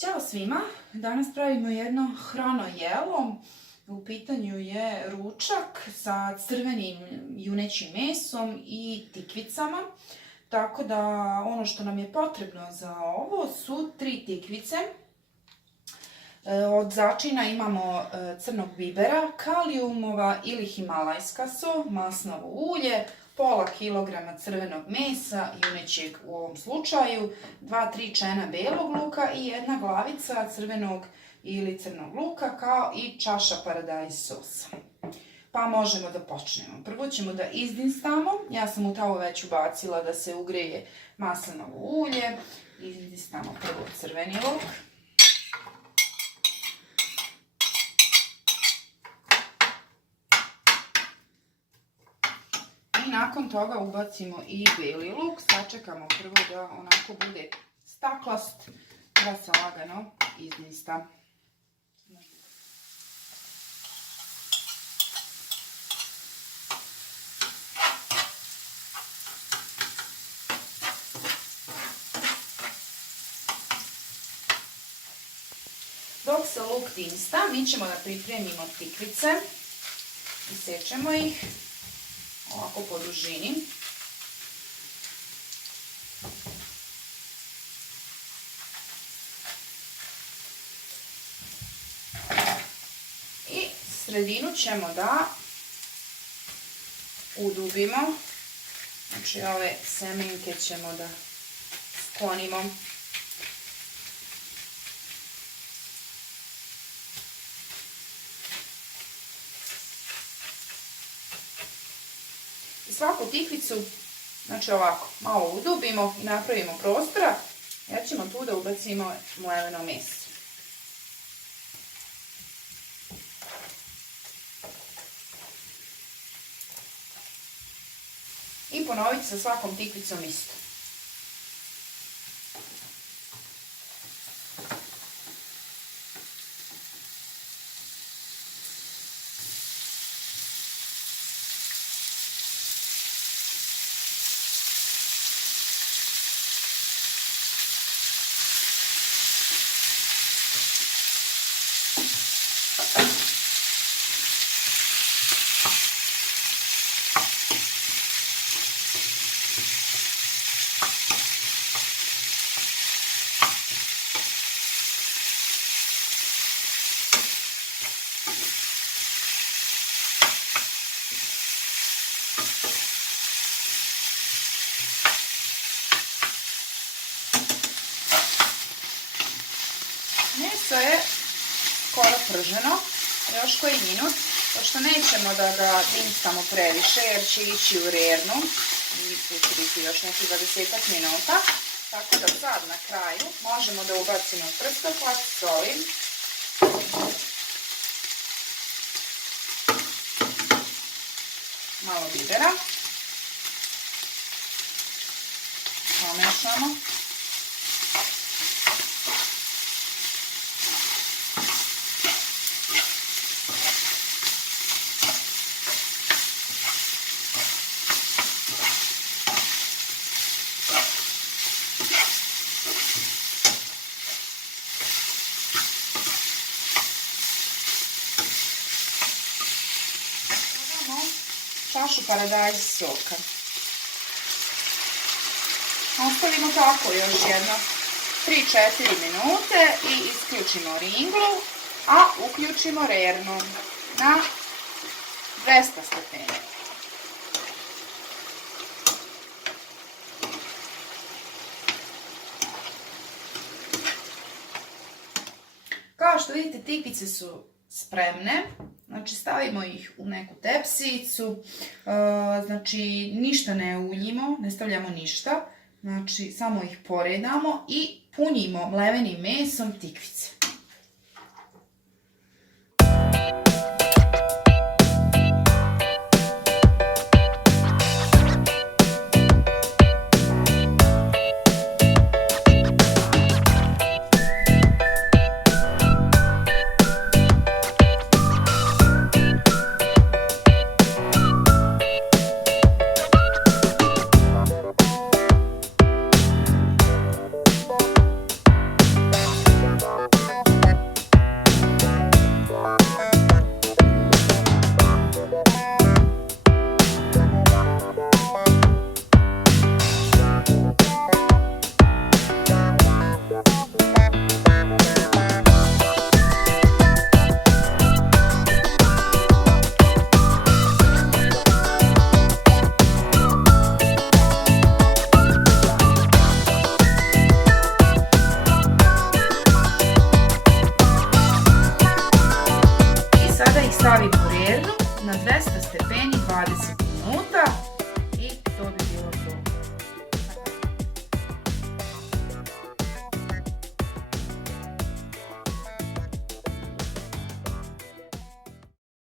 Ćao svima! Danas pravimo jedno hrano jelo. U pitanju je ručak sa crvenim junećim mesom i tikvicama. Tako da ono što nam je potrebno za ovo su 3 tikvice. Od začina imamo crnog bibera, kalijumova ili himalajska so, maslinovo ulje, pola kilograma crvenog mesa, junećeg u ovom slučaju, 2-3 čena belog luka i jedna glavica crvenog ili crnog luka, kao i čaša paradajz sosa. Pa možemo da počnemo. Prvo ćemo da izdinstamo. Ja sam u tavu već ubacila da se ugreje maslinovo ulje. Izdinstamo prvo crveni luk. I nakon toga ubacimo i beli luk. Sačekamo prvo da onako bude staklast, da se lagano izdinsta. Dok se luk dinsta, mi ćemo da pripremimo tikvice. Isečemo ih ovako po dužini. I sredinu ćemo da udubimo. Znači ove semenke ćemo da sklonimo. Svaku tikvicu, znači ovako, malo udubimo i napravimo prostora, jer ćemo tu da ubacimo mleveno meso. I ponoviti sa svakom tikvicom isto. Meso je skoro prženo, još koji minut, pošto nećemo da ga dinstamo previše jer će ići u rernu i tu će biti još neki 20 minuta. Tako da sad na kraju možemo da ubacimo prstoklad, soli, malo bibera, pomešamo. Čašu paradajz soka. Ostavimo tako još jedno 3-4 minute i isključimo ringlu, a uključimo rernu na 200 stepeni. Kao što vidite, tikvice su spremne. Znači stavimo ih u neku tepsicu, znači ništa ne uljimo, ne stavljamo ništa, znači samo ih poredamo i punimo mlevenim mesom tikvice. 20 minuta.